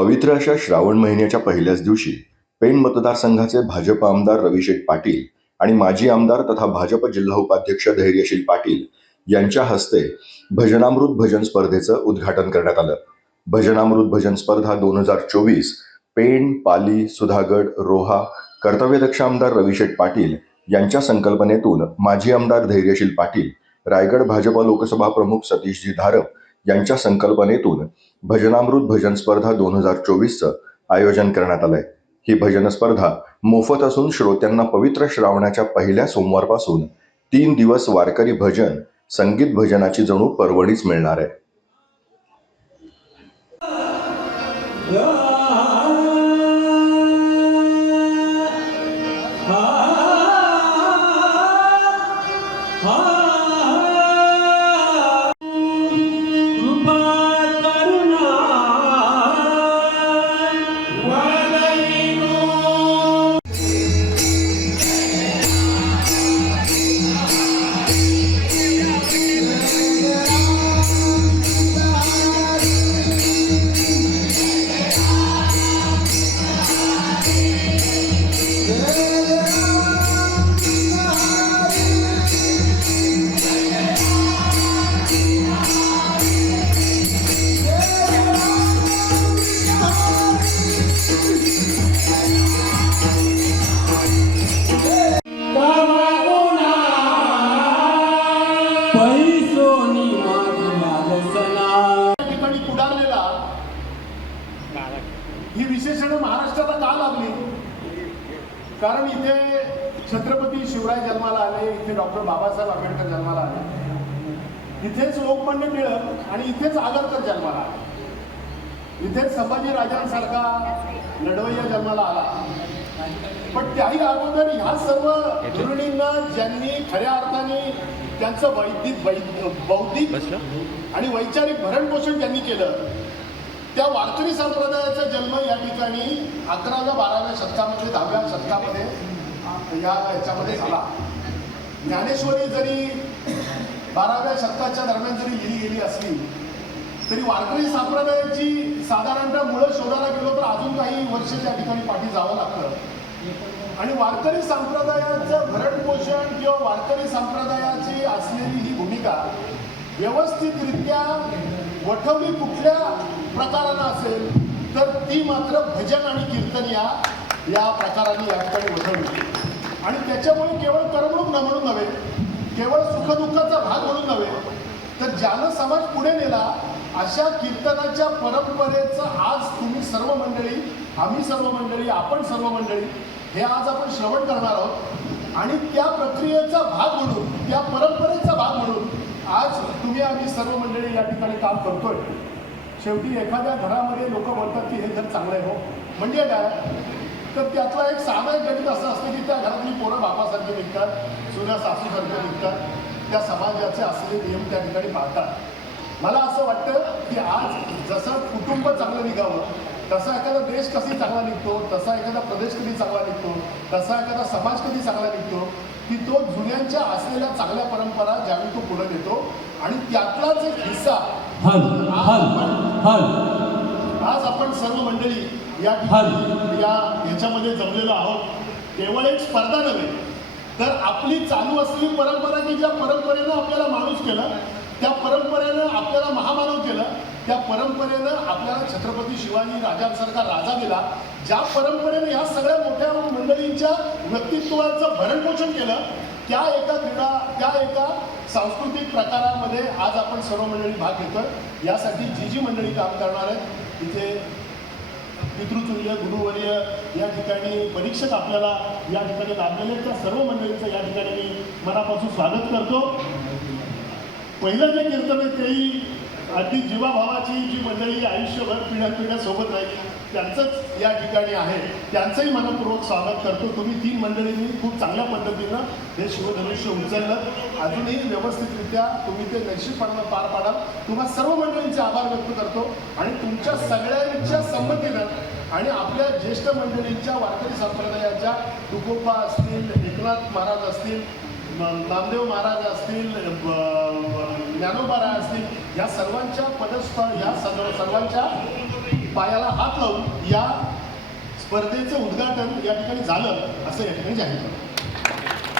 पवित्र अशा श्रावण महिन्याच्या पहिल्याच दिवशी पेण मतदारसंघाचे भाजप आमदार रविशेठ पाटील आणि माजी आमदार तथा भाजप जिल्हा उपाध्यक्ष धैर्यशील पाटील यांच्या हस्ते भजनामृत भजन स्पर्धेचं उद्घाटन करण्यात आलं. भजनामृत भजन स्पर्धा दोन हजार चोवीस पेण पाली सुधागड रोहा कर्तव्यदक्ष आमदार रविशेठ पाटील यांच्या संकल्पनेतून माजी आमदार धैर्यशील पाटील रायगड भाजप लोकसभा प्रमुख सतीशजी धारप यांच्या संकल्पनेतून भजनामृत भजन स्पर्धा दोन हजार चोवीसचं आयोजन करण्यात आलंय. ही भजन स्पर्धा मोफत असून श्रोत्यांना पवित्र श्रावणाच्या पहिल्या सोमवारपासून तीन दिवस वारकरी भजन संगीत भजनाची जणू पर्वणीच मिळणार आहे. ही विशेषण महाराष्ट्राला का लागली? कारण इथे छत्रपती शिवराय जन्माला आले इथे डॉक्टर बाबासाहेब आंबेडकर जन्माला आले. इथेच लोकमान्य टिळक आणि इथेच आगरकर जन्माला आले. इथेच संभाजी राजांसारखा लढवय्या जन्माला आला. पण त्याही अगोदर ह्या सर्व तरुणींना ज्यांनी खऱ्या अर्थाने त्यांचं वैदिक बौद्धिक आणि वैचारिक भरणपोषण ज्यांनी केलं त्या वारकरी संप्रदायाचा जन्म या ठिकाणी अकराव्या बाराव्या शतकामध्ये दहाव्या शतकामध्ये या याच्यामध्ये झाला. ज्ञानेश्वरी जरी बाराव्या शतकाच्या दरम्यान जरी लिहिली गेली असली तरी वारकरी संप्रदायाची साधारणतः मुळं शोधायला गेलो तर अजून काही वर्ष त्या ठिकाणी पाठी जावं लागतं. आणि वारकरी संप्रदायाचं भरणपोषण किंवा वारकरी संप्रदायाची असलेली ही भूमिका व्यवस्थितरित्या वठवली कुठल्या प्रकारानं असेल तर ती मात्र भजन आणि कीर्तन या या प्रकाराने या ठिकाणी वठवली आणि त्याच्यामुळे केवळ करमणूक न म्हणून नव्हे केवळ सुखदुःखाचा भाग म्हणून नव्हे तर ज्यानं समाज पुढे नेला अशा कीर्तनाच्या परंपरेचं आज तुम्ही सर्व मंडळी आम्ही सर्व मंडळी आपण सर्व मंडळी हे आज आपण श्रवण करणार आहोत. आणि त्या प्रक्रियेचा भाग म्हणून त्या परंपरेचा भाग म्हणून आज तुम्ही आम्ही सर्व मंडळी या ठिकाणी काम करतोय. शेवटी एखाद्या घरामध्ये लोक बोलतात की हे घर चांगलं आहे हो. म्हणजे काय? तर त्यातला एक साधा गणित असं असतं की त्या घरातली पोरं बापासारखे निघतात सुना सासूसारखे निघतात. त्या समाजाचे असलेले नियम त्या ठिकाणी पाळतात. मला असं वाटतं की आज जसं कुटुंब चांगलं निघावं तसा एखादा देश कधी चांगला निघतो तसा एखादा प्रदेश कधी चांगला निघतो तसा एखादा समाज कधी चांगला निघतो की तो जुन्यांच्या असलेल्या चांगल्या परंपरा ज्यावेळी तो पुढे नेतो आणि त्यातलाच एक हिस्सा हल. आज आपण सर्व मंडळी या ठिकाणी या ह्याच्यामध्ये जमलेलो आहोत. केवळ एक स्पर्धा नव्हे तर आपली चालू असलेली परंपरा की ज्या परंपरेनं आपल्याला माणूस केलं त्या परंपरेनं आपल्याला महामानव केलं त्या परंपरेनं आपल्याला छत्रपती शिवाजी राजांसारखा राजा दिला ज्या परंपरेनं ह्या सगळ्या मोठ्या मंडळींच्या व्यक्तित्वाचं भरणपोषण केलं त्या एका क्रीडा त्या एका सांस्कृतिक प्रकारामध्ये आज आपण सर्व मंडळी भाग घेतोय. यासाठी जी जी मंडळी काम करणार आहेत. इथे पितृतुल्य गुरुवर्य या ठिकाणी परीक्षक आपल्याला या ठिकाणी लाभलेले त्या सर्व मंडळींचं या ठिकाणी मी मनापासून स्वागत करतो. पहिलं जे कीर्तन आहे तेही अगदी जीवाभावाची जी मंडळी आयुष्यभर पिढ्या पिढ्या सोबत राहिली त्यांचंच या ठिकाणी आहे. त्यांचंही मनपूर्वक स्वागत करतो. तुम्ही तीन मंडळींनी खूप चांगल्या पद्धतीनं हे शिवधनुष्य उचललं. अजूनही व्यवस्थितरित्या तुम्ही ते निश्चितपणानं पार पाडाल. तुम्हा सर्व मंडळींचे आभार व्यक्त करतो आणि तुमच्या सगळ्यांच्या संमतीनं आणि आपल्या ज्येष्ठ मंडळींच्या वारकरी संप्रदायाच्या तुकोबा असतील एकनाथ महाराज असतील नामदेव महाराज असतील ज्ञानोबारा असतील या सर्वांच्या पदस्थ या सर्व सर्वांच्या पायाला हात लावून या स्पर्धेचं उद्घाटन या ठिकाणी झालं असं या ठिकाणी जाहीर करतो